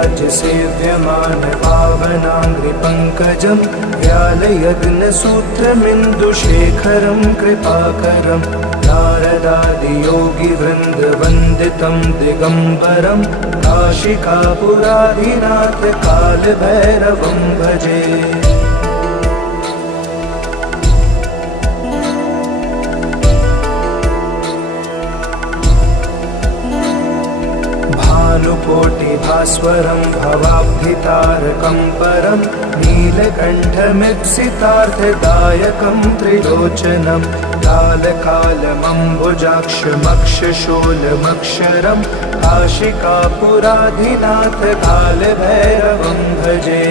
सेव्यमान पावनाङ्घ्रिपङ्कजं व्यालयग्नसूत्रमिन्दुशेखरं कृपाकरं नारदादियोगिवृन्दवन्दितं दिगम्बरं काशिकापुराधिनाथ कालभैरवं भजे। भानुकोटिभास्वरं भवाब्धितारकं परं नीलकण्ठमीप्सितार्थदायकं त्रिलोचनं कालकालमम्बुजाक्षमक्षशूलमक्षरं काशिकापुराधिनाथ कालभैरवं भजे।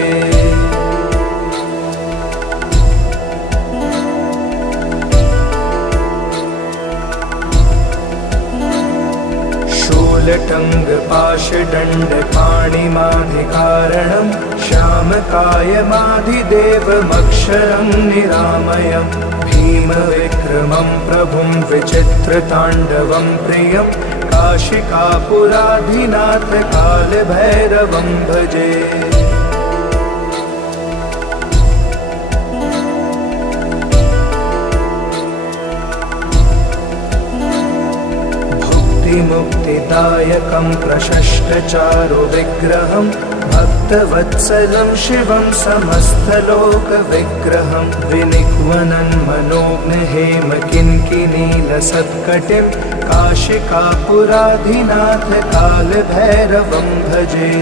शूलटङ्गपाशदण्डपाणिमाधिकारणं श्यामकायमाधिदेवमक्षरं निरामयं भीमविक्रमं प्रभुं विचित्रताण्डवं प्रियं काशिकापुराधिनाथ कालभैरवं भजे। मुक्तिदायकं प्रशस्तचारुविग्रहं भक्तवत्सलं शिवं समस्तलोकविग्रहं विनिह्वनं मनोज्ञहेमकिङ्किनीलसत्कटिं काशिकापुराधिनाथ कालभैरवं भजे।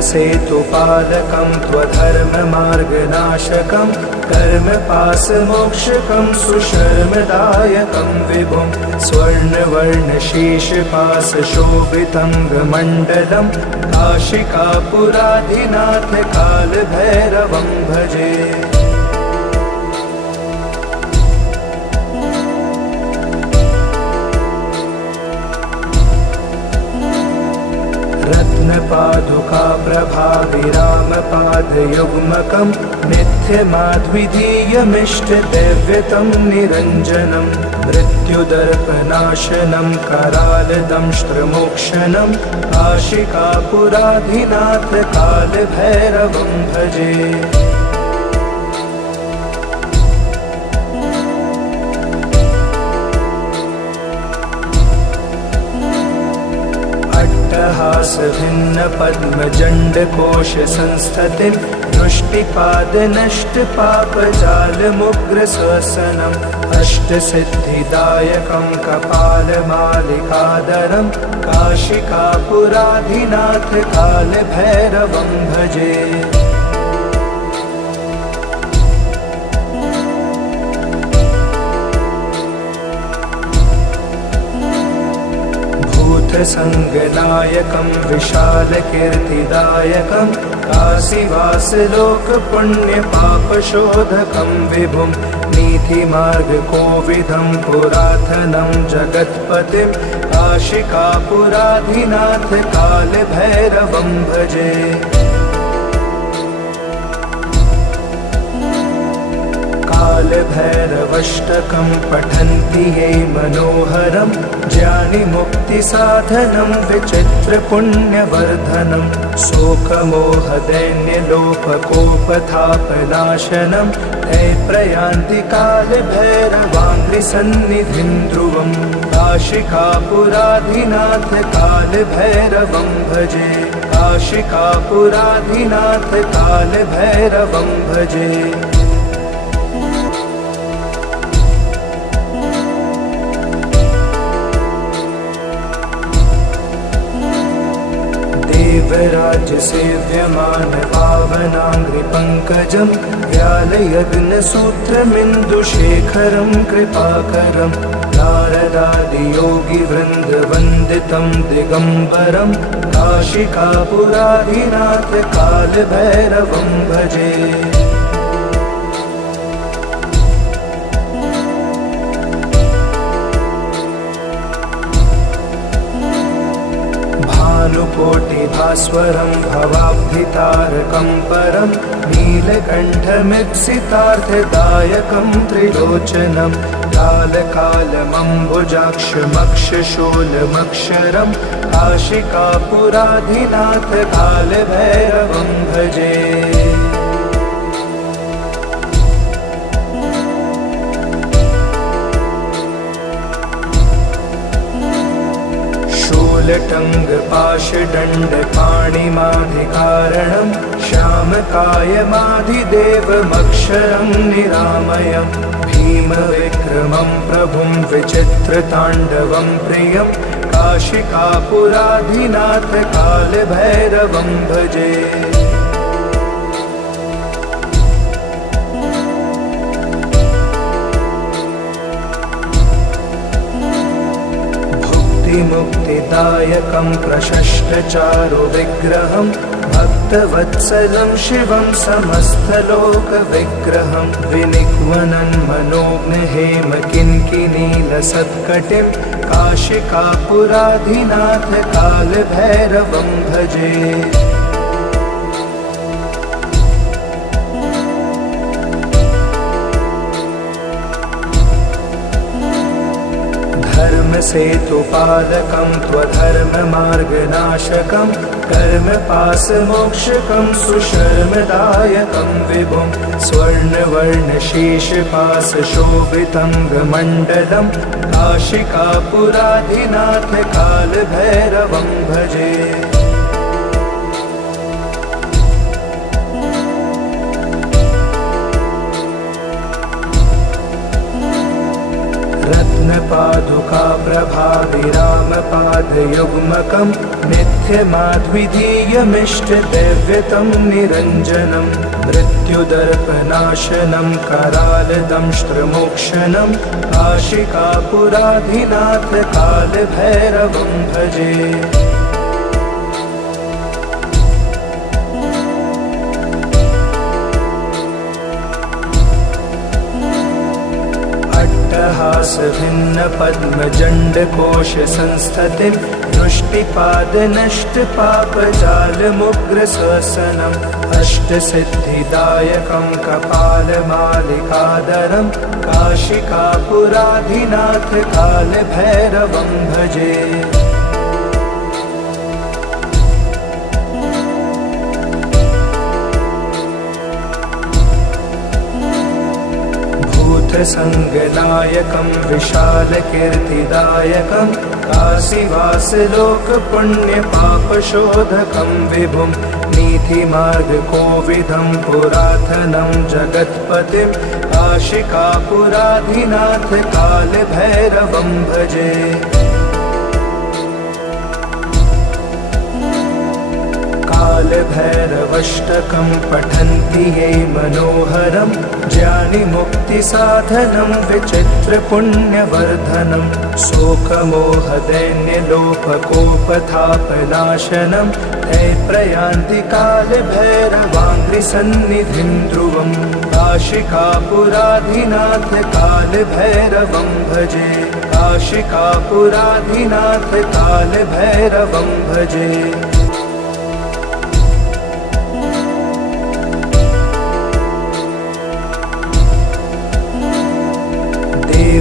धर्मसेतुपालकं त्वधर्ममार्गनाशकं कर्मपाशमोक्षकं सुशर्मदायकं विभुं स्वर्णवर्णशीर्षपाशशोभितङ्गमण्डलं काशिकापुराधिनाथ कालभैरवं भजे। रत्नपादुका प्रभाविरामपादयुग्मकं नित्यमाध्विधीयमिष्टदैव्यतं निरञ्जनं मृत्युदर्पनाशनं करालदंष्ट्रमोक्षणं काशिकापुराधिनाथ कालभैरवं भजे। हासभिन्नपद्मजण्डकोशसंस्थतिं दृष्टिपादनष्टपापजालमुग्रश्वसनम् अष्टसिद्धिदायकं कपालमालिकाधरं काशिकापुराधिनाथ कालभैरवं भजे। संगनायकं विशालकीर्तिदायकं काशीवासलोकपुण्यपापशोधकं विभुं नीतिमार्गकोविदं पुरातनं जगत्पतिं काशिकापुराधिनाथ कालभैरवं भजे। कालभैरवष्टकं पठन्ति ये मनोहरं ज्ञानिमुक्तिसाधनं विचित्रपुण्यवर्धनं शोकमोहदैन्यलोपकोपथापनाशनं ते प्रयान्ति कालभैरवाङ्घ्रिसन्निधिं ध्रुवं काशिकापुराधिनाथ कालभैरवं भजे। काशिकापुराधिनाथ कालभैरवं भजे। देवराजसेव्यमान पावनाङ्घ्रिपङ्कजं व्यालयग्नसूत्रमिन्दुशेखरं कृपाकरं नारदादियोगिवृन्दवन्दितं दिगम्बरं काशिकापुराधिनाथ कालभैरवं भजे। भानुकोटिभास्वरं भवाब्धितारकं परं नीलकण्ठमीप्सितार्थदायकं त्रिलोचनं कालकालमम्बुजाक्षमक्षशूलमक्षरं काशिकापुराधिनाथ कालभैरवं भजे। शूलटङ्गपाशदण्डपाणिमाधिकारणं श्यामकायमाधिदेवमक्षरं निरामयं भीमविक्रमं प्रभुं विचित्रताण्डवं प्रियं काशिकापुराधिनाथ कालभैरवं भजे। मुक्तिदायकं प्रशस्तचारुविग्रहं भक्तवत्सलं शिवं समस्तलोकविग्रहं विनिह्वनं मनोज्ञहेमकिङ्किनीलसत्कटिं काशिकापुराधिनाथ कालभैरवं भजे। धर्मसेतुपालकं त्वधर्ममार्गनाशकं कर्मपाशमोक्षकं सुशर्मदायकं विभुं स्वर्णवर्णशीर्षपाशशोभितङ्गमण्डलं काशिकापुराधिनाथ कालभैरवं भजे। रत्नपादुकाप्रभाविरामपादयुग्मकं नित्यमाध्विधीयमिष्टदैव्यतं निरञ्जनं मृत्युदर्पनाशनं करालदंष्ट्रमोक्षणं काशिकापुराधिनाथ कालभैरवं भजे। हासभिन्नपद्मजण्डकोशसंस्थतिं दृष्टिपादनष्टपापजालमुग्रशासनम् अष्टसिद्धिदायकं कपालमालिकाधरं काशिकापुराधिनाथ कालभैरवं भजे। संगदायकं विशालकीर्तिदायकं काशीवासलोकपुण्यपापशोधकं विभुं नीतिमार्गकोविदं पुरातनं जगत्पतिं काशिकापुराधिनाथ कालभैरवं भजे। कालभैरवष्टकं पठन्ति ये मनोहरं ज्ञानिमुक्तिसाधनं विचित्रपुण्यवर्धनं शोकमोहदैन्यलोपकोपथापनाशनं ते प्रयान्ति कालभैरवाङ्घ्रिसन्निधिं ध्रुवं काशिकापुराधिनाथ कालभैरवं भजे। काशिकापुराधिनाथ कालभैरवं भजे।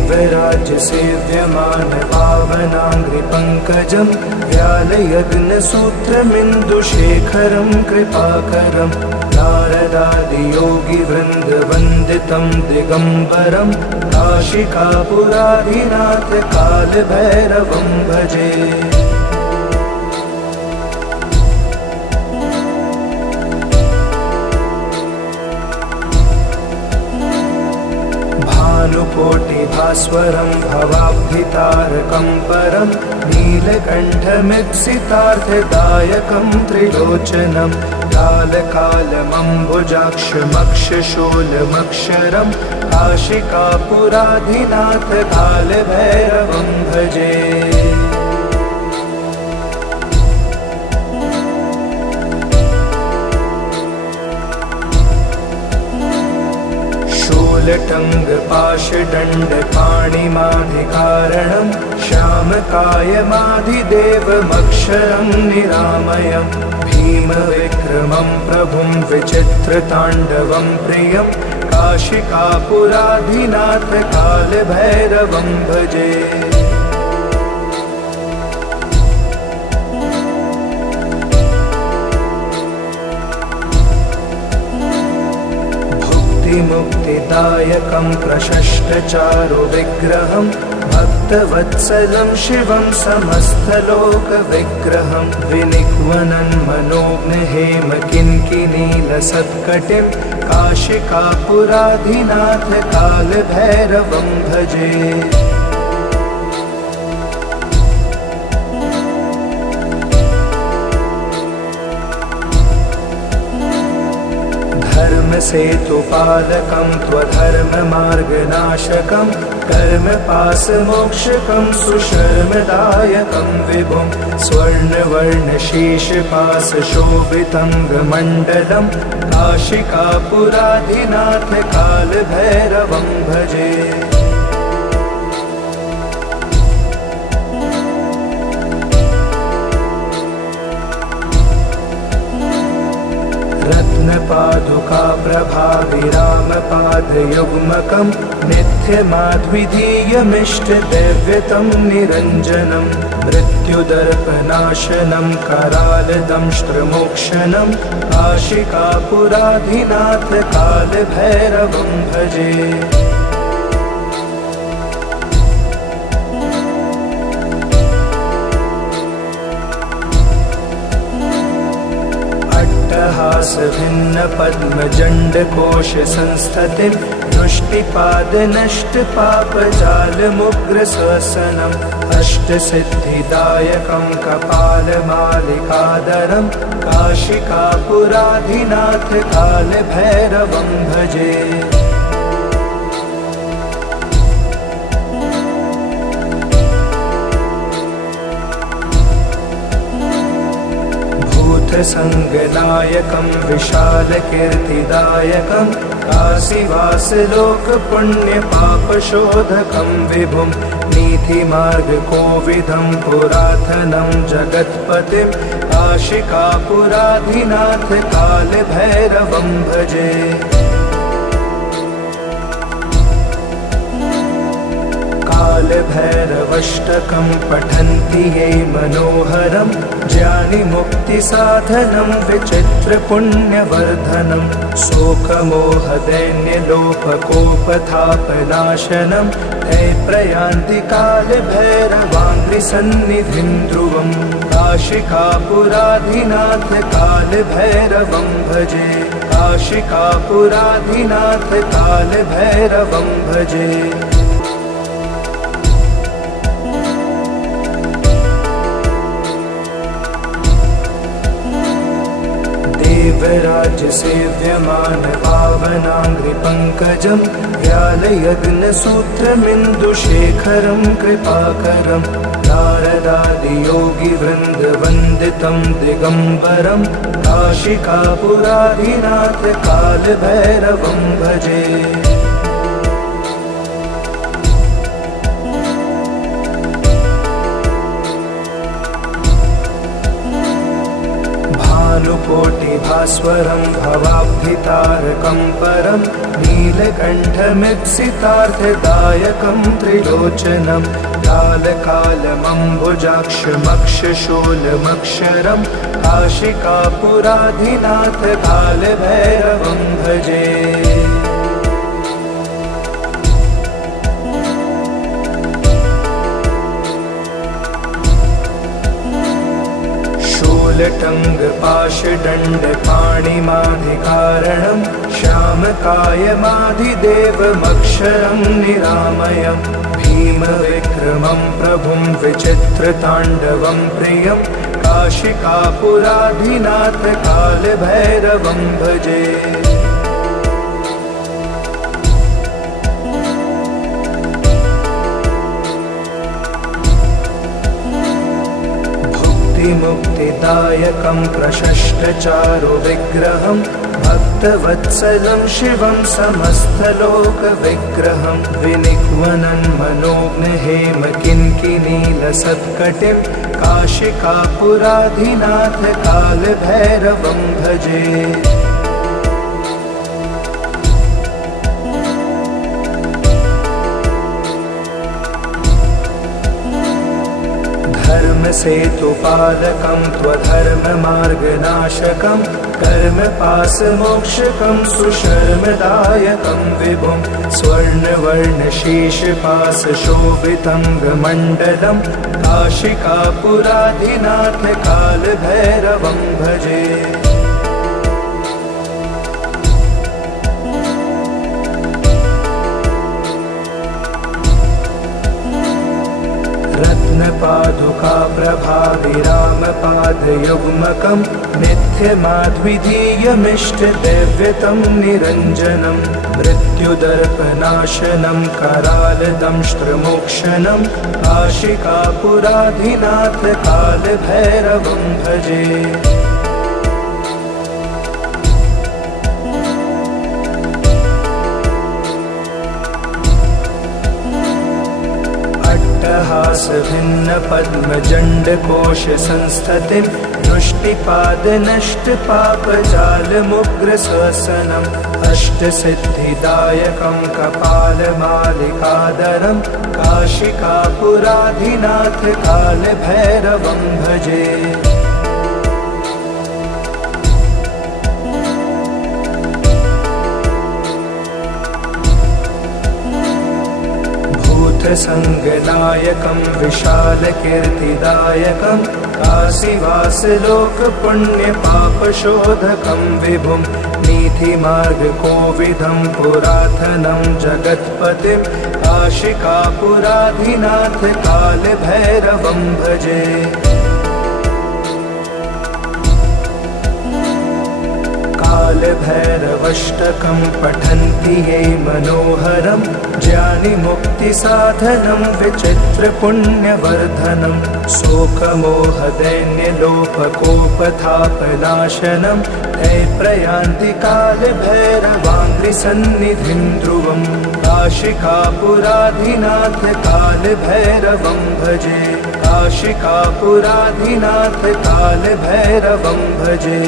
देवराजसेव्यमान पावनाङ्घ्रिपङ्कजं व्यालयग्नसूत्रमिन्दुशेखरं कृपाकरं नारदादियोगिवृन्दवन्दितं दिगम्बरं काशिकापुराधिनाथ कालभैरवं भजे। भानुकोटिभास्वरं भवाब्धितारकं परं नीलकण्ठमीप्सितार्थदायकं त्रिलोचनं कालकालमम्बुजाक्षमक्षशूलमक्षरं काशिकापुराधिनाथ कालभैरवं भजे। शूलटङ्गपाशदण्डपाणिमाधिकारणं श्यामकायमाधिदेवमक्षरं निरामयं भीमविक्रमं प्रभुं विचित्रताण्डवं प्रियं काशिकापुराधिनाथ कालभैरवं भजे। मुक्तिदायकं प्रशस्तचारु विग्रहं भक्तवत्सलं शिवं समस्तलोकविग्रहं विनिक्वनं मनोज्ञहेम किङ्किणीलसत्कटिं काशिकापुराधिनाथ कालभैरवं भजे। धर्मसेतुपालकं त्वधर्ममार्गनाशकं कर्मपाशमोक्षकं सुशर्मदायकं विभुं स्वर्णवर्णशीर्षपाशशोभितङ्गमण्डलं काशिकापुराधिनाथ कालभैरवं भजे। रत्नपादुका प्रभाविरामपादयुग्मकं नित्यमाध्विधीयमिष्टदैव्यतं निरञ्जनं मृत्युदर्पनाशनं करालदंष्ट्रमोक्षणं काशिकापुराधिनाथ कालभैरवं भजे। हासभिन्नपद्मजण्डकोशसंस्थतिं दृष्टिपादनष्टपापजालमुग्रश्वसनम् अष्टसिद्धिदायकं कपालमालिकाधरं काशिकापुराधिनाथ कालभैरवं भजे। संगनायकं विशालकीर्तिदायकं काशीवासलोकपुण्यपापशोधकं विभुं नीतिमार्गकोविदं पुरातनं जगत्पतिं काशिकापुराधिनाथ कालभैरवं भजे। कालभैरवष्टकं पठन्ति ये मनोहरं ज्ञानिमुक्तिसाधनं विचित्रपुण्यवर्धनं शोकमोहदैन्यलोपकोपथापनाशनं ते प्रयान्ति कालभैरवाङ्घ्रिसन्निधिं ध्रुवं काशिकापुराधिनाथ कालभैरवं भजे। काशिकापुराधिनाथ कालभैरवं भजे। देवराजसेव्यमान पावनाङ्घ्रिपङ्कजं व्यालयग्नसूत्रमिन्दुशेखरं कृपाकरं नारदादियोगिवृन्दवन्दितं दिगम्बरं काशिकापुराधिनाथ कालभैरवं भजे। कोटिभास्वरं भवाब्धितारकं परं नीलकण्ठमीप्सितार्थदायकं त्रिलोचनं कालकालमम्बुजाक्षमक्षशूलमक्षरं काशिकापुराधिनाथ कालभैरवं भजे। टङ्गपाशदण्डपाणिमाधिकारणं श्यामकायमाधिदेवमक्षरं निरामयं भीमविक्रमं प्रभुं विचित्रताण्डवं प्रियं काशिकापुराधिनाथ कालभैरवं भजे। मुक्तिदायकं प्रशस्तचारु विग्रहं भक्तवत्सलं शिवं समस्तलोकविग्रहं विनिक्वनं मनोज्ञहेम किङ्किणीलसत्कटिं काशिकापुराधिनाथ कालभैरवं भजे। धर्मसेतुपालकं त्वधर्ममार्गनाशकं कर्मपाशमोक्षकं सुशर्मदायकं विभुं स्वर्णवर्णशेषपाशशोभितङ्गमण्डलं काशिकापुराधिनाथ कालभैरवं भजे। रत्नपादुकाप्रभाविरामपादयुग्मकं नित्यमाद्वितीयमिष्टदैव्यतं निरञ्जनं मृत्युदर्पनाशनं करालदंष्ट्रमोक्षणं काशिकापुराधिनाथ कालभैरवं भजे। हासभिन्नपद्मजण्डकोशसंस्थतिं दृष्टिपादनष्टपापजालमुग्रश्वसनम् अष्टसिद्धिदायकं कपालमालिकाधरं काशिकापुराधिनाथ कालभैरवं भजे। संगनायकं विशालकीर्तिदायकं काशीवासलोकपुण्यपापशोधकं विभुं नीतिमार्गकोविदं पुरातनं जगत्पतिं काशिकापुराधिनाथ कालभैरवं भजे। कालभैरवष्टकं पठन्ति ये मनोहरं ज्ञानिमुक्तिसाधनं विचित्रपुण्यवर्धनं शोकमोहदैन्यलोपकोपतापनाशनं ते प्रयान्ति कालभैरवाङ्घ्रिसन्निधिं ध्रुवं काशिकापुराधिनाथ कालभैरवं भजे। काशिकापुराधिनाथ कालभैरवं भजे।